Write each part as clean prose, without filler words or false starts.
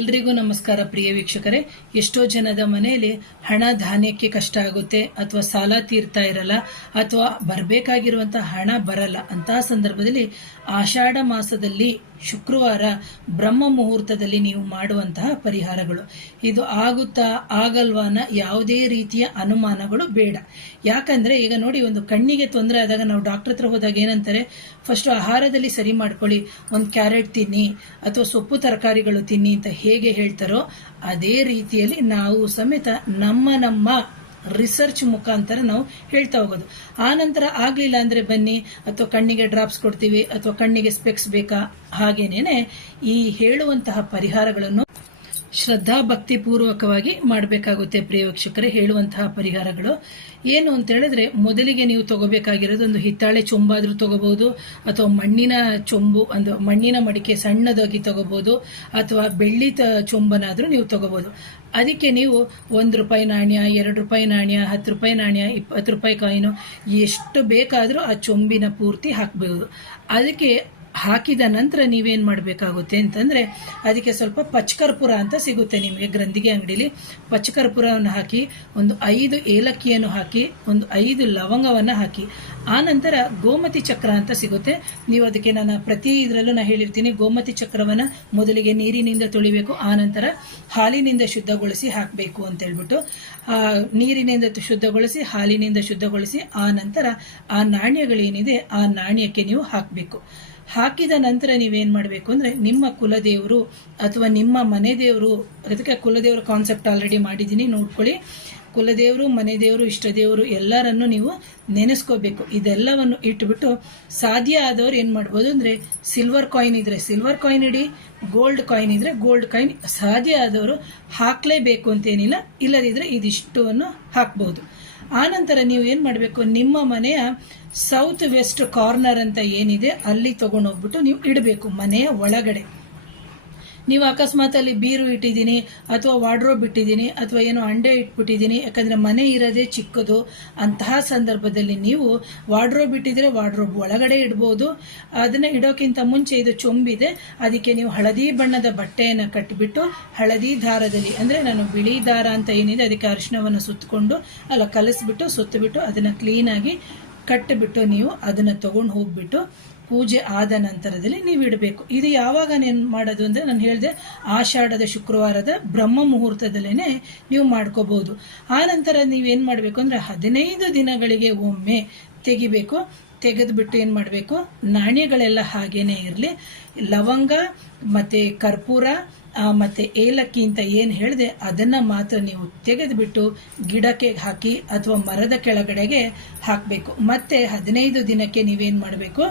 ಎಲ್ರಿಗೂ ನಮಸ್ಕಾರ ಪ್ರಿಯ ವೀಕ್ಷಕರೇ. ಎಷ್ಟೋ ಜನದ ಮನೆಯಲ್ಲಿ ಹಣ ಧಾನ್ಯಕ್ಕೆ ಕಷ್ಟ ಆಗುತ್ತೆ, ಅಥವಾ ಸಾಲ ತೀರ್ತಾ ಇರಲ್ಲ, ಅಥವಾ ಬರಬೇಕಾಗಿರುವಂತಹ ಹಣ ಬರಲ್ಲ. ಅಂತಹ ಸಂದರ್ಭದಲ್ಲಿ ಆಷಾಢ ಮಾಸದಲ್ಲಿ ಶುಕ್ರವಾರ ಬ್ರಹ್ಮ ಮುಹೂರ್ತದಲ್ಲಿ ನೀವು ಮಾಡುವಂತಹ ಪರಿಹಾರಗಳು, ಇದು ಆಗುತ್ತಾ ಆಗಲ್ವಾನ ಯಾವುದೇ ರೀತಿಯ ಅನುಮಾನಗಳು ಬೇಡ. ಯಾಕಂದ್ರೆ ಈಗ ನೋಡಿ, ಒಂದು ಕಣ್ಣಿಗೆ ತೊಂದರೆ ಆದಾಗ ನಾವು ಡಾಕ್ಟರ್ ಹತ್ರ ಹೋದಾಗ ಏನಂತಾರೆ, ಫಸ್ಟ್ ಆಹಾರದಲ್ಲಿ ಸರಿ ಮಾಡ್ಕೊಳ್ಳಿ, ಒಂದು ಕ್ಯಾರೆಟ್ ತಿನ್ನಿ ಅಥವಾ ಸೊಪ್ಪು ತರಕಾರಿಗಳು ತಿನ್ನಿ ಅಂತ ಹೇಗೆ ಹೇಳ್ತಾರೋ ಅದೇ ರೀತಿಯಲ್ಲಿ ನಾವು ಸಮೇತ ನಮ್ಮ ರಿಸರ್ಚ್ ಮುಖಾಂತರ ನಾವು ಹೇಳ್ತಾ ಹೋಗೋದು. ಆ ನಂತರ ಆಗ್ಲಿಲ್ಲ ಅಂದ್ರೆ ಬನ್ನಿ, ಅಥವಾ ಕಣ್ಣಿಗೆ ಡ್ರಾಪ್ಸ್ ಕೊಡ್ತೀವಿ, ಅಥವಾ ಕಣ್ಣಿಗೆ ಸ್ಪೆಕ್ಸ್ ಬೇಕಾ, ಹಾಗೇನೇನೆ ಈ ಹೇಳುವಂತಹ ಪರಿಹಾರಗಳನ್ನು ಶ್ರದ್ಧಾ ಭಕ್ತಿ ಪೂರ್ವಕವಾಗಿ ಮಾಡಬೇಕಾಗುತ್ತೆ. ಪ್ರಿಯ ವೀಕ್ಷಕರೇ, ಹೇಳುವಂತಹ ಪರಿಹಾರಗಳು ಏನು ಅಂತ ಹೇಳಿದ್ರೆ, ಮೊದಲಿಗೆ ನೀವು ತಗೋಬೇಕಾಗಿರೋದು ಒಂದು ಹಿತ್ತಾಳೆ ಚೊಂಬಾದ್ರೂ ತಗೋಬಹುದು, ಅಥವಾ ಮಣ್ಣಿನ ಚೊಂಬು, ಒಂದು ಮಣ್ಣಿನ ಮಡಿಕೆ ಸಣ್ಣದಾಗಿ ತಗೋಬಹುದು, ಅಥವಾ ಬೆಳ್ಳಿ ಚೊಂಬನಾದ್ರೂ ನೀವು ತಗೋಬಹುದು. ಅದಕ್ಕೆ ನೀವು ₹1 ನಾಣ್ಯ, ₹2 ನಾಣ್ಯ, ₹10 ನಾಣ್ಯ, ₹20 ಕಾಯಿನು ಎಷ್ಟು ಬೇಕಾದರೂ ಆ ಚೊಂಬಿನ ಪೂರ್ತಿ ಹಾಕಬಹುದು. ಅದಕ್ಕೆ ಹಾಕಿದ ನಂತರ ನೀವೇನ್ ಮಾಡಬೇಕಾಗುತ್ತೆ ಅಂತಂದ್ರೆ, ಅದಕ್ಕೆ ಸ್ವಲ್ಪ ಪಚ್ಚಕರ್ಪೂರ ಅಂತ ಸಿಗುತ್ತೆ ನಿಮಗೆ ಗ್ರಂಥಿಗೆ ಅಂಗಡಿಲಿ. ಪಚ್ಚಕರ್ಪೂರವನ್ನು ಹಾಕಿ, ಒಂದು 5 ಏಲಕ್ಕಿಯನ್ನು ಹಾಕಿ, ಒಂದು 5 ಲವಂಗವನ್ನ ಹಾಕಿ. ಆ ನಂತರ ಗೋಮತಿ ಚಕ್ರ ಅಂತ ಸಿಗುತ್ತೆ. ನೀವು ಅದಕ್ಕೆ ನಾನು ಪ್ರತಿ ಇದರಲ್ಲೂ ನಾನು ಹೇಳಿರ್ತೀನಿ, ಗೋಮತಿ ಚಕ್ರವನ್ನ ಮೊದಲಿಗೆ ನೀರಿನಿಂದ ತೊಳಿಬೇಕು, ಆ ನಂತರ ಹಾಲಿನಿಂದ ಶುದ್ಧಗೊಳಿಸಿ ಹಾಕಬೇಕು ಅಂತ ಹೇಳ್ಬಿಟ್ಟು, ನೀರಿನಿಂದ ಶುದ್ಧಗೊಳಿಸಿ, ಹಾಲಿನಿಂದ ಶುದ್ಧಗೊಳಿಸಿ, ಆ ನಂತರ ಆ ನಾಣ್ಯಗಳೇನಿದೆ ಆ ನಾಣ್ಯಕ್ಕೆ ನೀವು ಹಾಕಬೇಕು. ಹಾಕಿದ ನಂತರ ನೀವೇನ್ ಮಾಡಬೇಕು ಅಂದ್ರೆ, ನಿಮ್ಮ ಕುಲದೇವರು ಅಥವಾ ನಿಮ್ಮ ಮನೆ ದೇವರು, ಅದಕ್ಕೆ ಕುಲದೇವರ ಕಾನ್ಸೆಪ್ಟ್ ಆಲ್ರೆಡಿ ಮಾಡಿದ್ದೀನಿ, ನೋಡ್ಕೊಳ್ಳಿ. ಕುಲದೇವರು, ಮನೆ ದೇವರು, ಇಷ್ಟ ದೇವರು ಎಲ್ಲರನ್ನು ನೀವು ನೆನೆಸ್ಕೋಬೇಕು. ಇದೆಲ್ಲವನ್ನು ಇಟ್ಬಿಟ್ಟು ಸಾಧ್ಯ ಆದವ್ರು ಏನ್ ಮಾಡ್ಬೋದು ಅಂದ್ರೆ, ಸಿಲ್ವರ್ ಕಾಯಿನ್ ಇದ್ರೆ ಸಿಲ್ವರ್ ಕಾಯಿನ್ ಇಡಿ, ಗೋಲ್ಡ್ ಕಾಯಿನ್ ಇದ್ರೆ ಗೋಲ್ಡ್ ಕಾಯಿನ್, ಸಾಧ್ಯ ಆದವರು ಹಾಕ್ಲೇಬೇಕು ಅಂತೇನಿಲ್ಲ, ಇಲ್ಲದಿದ್ರೆ ಇದಿಷ್ಟನ್ನು ಹಾಕ್ಬಹುದು. ಆ ನಂತರ ನೀವು ಏನ್ ಮಾಡಬೇಕು, ನಿಮ್ಮ ಮನೆಯ ಸೌತ್ ವೆಸ್ಟ್ ಕಾರ್ನರ್ ಅಂತ ಏನಿದೆ ಅಲ್ಲಿ ತಗೊಂಡೋಗ್ಬಿಟ್ಟು ನೀವು ಇಡಬೇಕು. ಮನೆಯ ಒಳಗಡೆ ನೀವು ಅಕಸ್ಮಾತ್ ಅಲ್ಲಿ ಬೀರು ಇಟ್ಟಿದ್ದೀನಿ, ಅಥವಾ ವಾರ್ಡ್ರೋಬ್ ಇಟ್ಟಿದ್ದೀನಿ, ಅಥವಾ ಏನೋ ಅಂಡೆ ಇಟ್ಬಿಟ್ಟಿದ್ದೀನಿ, ಯಾಕಂದ್ರೆ ಮನೆ ಇರೋದೇ ಚಿಕ್ಕದು, ಅಂತಹ ಸಂದರ್ಭದಲ್ಲಿ ನೀವು ವಾರ್ಡ್ರೋಬ್ ಇಟ್ಟಿದ್ರೆ ವಾರ್ಡ್ರೋಬ್ ಒಳಗಡೆ ಇಡಬಹುದು. ಅದನ್ನ ಇಡೋಕ್ಕಿಂತ ಮುಂಚೆ ಇದು ಚೊಂಬಿದೆ, ಅದಕ್ಕೆ ನೀವು ಹಳದಿ ಬಣ್ಣದ ಬಟ್ಟೆಯನ್ನು ಕಟ್ಟಿಬಿಟ್ಟು, ಹಳದಿ ದಾರದಲ್ಲಿ, ಅಂದ್ರೆ ನಾನು ಬಿಳಿ ದಾರ ಅಂತ ಏನಿದೆ ಅದಕ್ಕೆ ಅರಿಶಿಣವನ್ನು ಸುತ್ತಕೊಂಡು ಕಲಸ್ಬಿಟ್ಟು ಸುತ್ತಬಿಟ್ಟು ಅದನ್ನ ಕ್ಲೀನ್ ಆಗಿ ಕಟ್ಟಿಬಿಟ್ಟು ನೀವು ಅದನ್ನ ತಗೊಂಡು ಹೋಗ್ಬಿಟ್ಟು ಪೂಜೆ ಆದ ನಂತರದಲ್ಲಿ ನೀವು ಇಡಬೇಕು. ಇದು ಯಾವಾಗ ಮಾಡೋದು ಅಂದ್ರೆ, ನಾನು ಹೇಳಿದೆ ಆಷಾಢದ ಶುಕ್ರವಾರದ ಬ್ರಹ್ಮ ಮುಹೂರ್ತದಲ್ಲೇನೆ ನೀವು ಮಾಡ್ಕೋಬಹುದು. ಆ ನಂತರ ನೀವೇನ್ ಮಾಡ್ಬೇಕು ಅಂದ್ರೆ, 15 ದಿನಗಳಿಗೆ ಒಮ್ಮೆ ತೆಗಿಬೇಕು. ತೆಗೆದ್ಬಿಟ್ಟು ಏನ್ ಮಾಡ್ಬೇಕು, ನಾಣ್ಯಗಳೆಲ್ಲ ಹಾಗೇನೆ ಇರಲಿ, ಲವಂಗ ಮತ್ತೆ ಕರ್ಪೂರ ಮತ್ತೆ ಏಲಕ್ಕಿ ಅಂತ ಏನ್ ಹೇಳಿದೆ ಅದನ್ನ ಮಾತ್ರ ನೀವು ತೆಗೆದ್ಬಿಟ್ಟು ಗಿಡಕ್ಕೆ ಹಾಕಿ ಅಥವಾ ಮರದ ಕೆಳಗಡೆಗೆ ಹಾಕಬೇಕು. ಮತ್ತೆ 15 ದಿನಕ್ಕೆ ನೀವೇನ್ ಮಾಡಬೇಕು,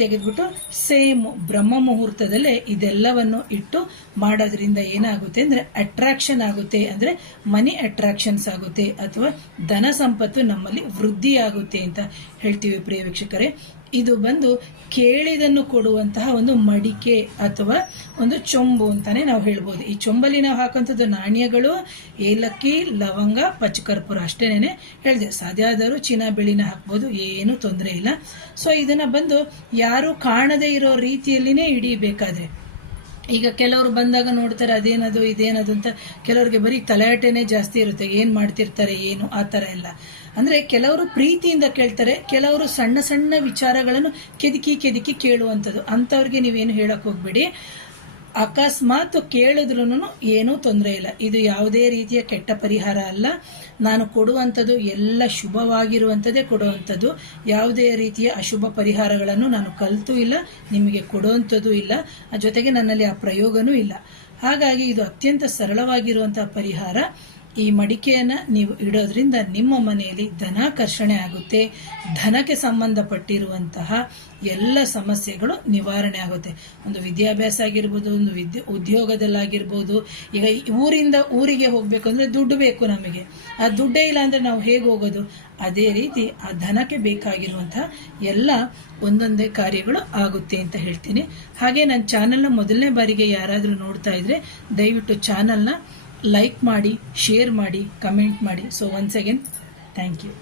ತೆಗೆದ್ಬಿಟ್ಟು ಸೇಮ್ ಬ್ರಹ್ಮ ಮುಹೂರ್ತದಲ್ಲೇ ಇದೆಲ್ಲವನ್ನು ಇಟ್ಟು ಮಾಡೋದ್ರಿಂದ ಏನಾಗುತ್ತೆ ಅಂದ್ರೆ, ಅಟ್ರಾಕ್ಷನ್ ಆಗುತ್ತೆ, ಅಂದ್ರೆ ಮನಿ ಅಟ್ರಾಕ್ಷನ್ಸ್ ಆಗುತ್ತೆ, ಅಥವಾ ಧನ ಸಂಪತ್ತು ನಮ್ಮಲ್ಲಿ ವೃದ್ಧಿ ಆಗುತ್ತೆ ಅಂತ ಹೇಳ್ತೀವಿ. ಪ್ರಿಯ ವೀಕ್ಷಕರೇ, ಇದು ಬಂದು ಕೇಳಿದನ್ನು ಕೊಡುವಂತಹ ಒಂದು ಮಡಿಕೆ ಅಥವಾ ಒಂದು ಚೊಂಬು ಅಂತಾನೆ ನಾವು ಹೇಳ್ಬೋದು. ಈ ಚೊಂಬಲ್ಲಿ ನಾವು ಹಾಕುವಂಥದ್ದು ನಾಣ್ಯಗಳು, ಏಲಕ್ಕಿ, ಲವಂಗ, ಪಚ್ಚಕರ್ಪೂರ ಅಷ್ಟೇನೆ ಹೇಳಿದೆ. ಸಾಧ್ಯ ಆದರೂ ಚಿನ್ನ ಬೆಳ್ಳಿನ ಹಾಕ್ಬೋದು, ಏನು ತೊಂದರೆ ಇಲ್ಲ. ಸೊ ಇದನ್ನ ಬಂದು ಯಾರು ಕಾಣದೇ ಇರೋ ರೀತಿಯಲ್ಲಿನೇ ಹಿಡಿಬೇಕಾದ್ರೆ, ಈಗ ಕೆಲವರು ಬಂದಾಗ ನೋಡ್ತಾರೆ ಅದೇನದು ಇದೇನದು ಅಂತ, ಕೆಲವರಿಗೆ ಬರೀ ತಲೆಹಟೆನೇ ಜಾಸ್ತಿ ಇರುತ್ತೆ, ಏನ್ ಮಾಡ್ತಿರ್ತಾರೆ ಏನು ಆ ತರ ಎಲ್ಲ. ಅಂದ್ರೆ ಕೆಲವರು ಪ್ರೀತಿಯಿಂದ ಕೇಳ್ತಾರೆ, ಕೆಲವರು ಸಣ್ಣ ಸಣ್ಣ ವಿಚಾರಗಳನ್ನು ಕೆದಕಿ ಕೇಳುವಂಥದ್ದು. ಅಂತವ್ರಿಗೆ ನೀವೇನು ಹೇಳಕ್ ಹೋಗ್ಬೇಡಿ. ಅಕಸ್ಮಾತ್ ಕೇಳಿದ್ರು ಏನೂ ತೊಂದರೆ ಇಲ್ಲ. ಇದು ಯಾವುದೇ ರೀತಿಯ ಕೆಟ್ಟ ಪರಿಹಾರ ಅಲ್ಲ. ನಾನು ಕೊಡುವಂಥದ್ದು ಎಲ್ಲ ಶುಭವಾಗಿರುವಂಥದ್ದೇ ಕೊಡುವಂಥದ್ದು. ಯಾವುದೇ ರೀತಿಯ ಅಶುಭ ಪರಿಹಾರಗಳನ್ನು ನಾನು ಕಲಿತೂ ಇಲ್ಲ, ನಿಮಗೆ ಕೊಡುವಂಥದ್ದು ಇಲ್ಲ, ಜೊತೆಗೆ ನನ್ನಲ್ಲಿ ಆ ಪ್ರಯೋಗನೂ ಇಲ್ಲ. ಹಾಗಾಗಿ ಇದು ಅತ್ಯಂತ ಸರಳವಾಗಿರುವಂತಹ ಪರಿಹಾರ. ಈ ಮಡಿಕೆಯನ್ನ ನೀವು ಇಡೋದ್ರಿಂದ ನಿಮ್ಮ ಮನೆಯಲ್ಲಿ ಧನಾಕರ್ಷಣೆ ಆಗುತ್ತೆ, ಧನಕ್ಕೆ ಸಂಬಂಧಪಟ್ಟಿರುವಂತಹ ಎಲ್ಲ ಸಮಸ್ಯೆಗಳು ನಿವಾರಣೆ ಆಗುತ್ತೆ. ಒಂದು ವಿದ್ಯಾಭ್ಯಾಸ ಆಗಿರ್ಬೋದು, ಒಂದು ಉದ್ಯೋಗದಲ್ಲಾಗಿರ್ಬೋದು. ಈಗ ಊರಿಂದ ಊರಿಗೆ ಹೋಗ್ಬೇಕು ಅಂದ್ರೆ ದುಡ್ಡು ಬೇಕು ನಮಗೆ, ಆ ದುಡ್ಡೇ ಇಲ್ಲ ಅಂದ್ರೆ ನಾವು ಹೇಗೆ ಹೋಗೋದು? ಅದೇ ರೀತಿ ಆ ಧನಕ್ಕೆ ಬೇಕಾಗಿರುವಂತಹ ಎಲ್ಲ ಒಂದೊಂದೇ ಕಾರ್ಯಗಳು ಆಗುತ್ತೆ ಅಂತ ಹೇಳ್ತೀನಿ. ಹಾಗೆ ನನ್ನ ಚಾನೆಲ್ನ ಮೊದಲನೇ ಬಾರಿಗೆ ಯಾರಾದರೂ ನೋಡ್ತಾ ಇದ್ರೆ ದಯವಿಟ್ಟು ಚಾನೆಲ್ನ ಲೈಕ್ ಮಾಡಿ, ಶೇರ್ ಮಾಡಿ, ಕಮೆಂಟ್ ಮಾಡಿ. So once again thank you.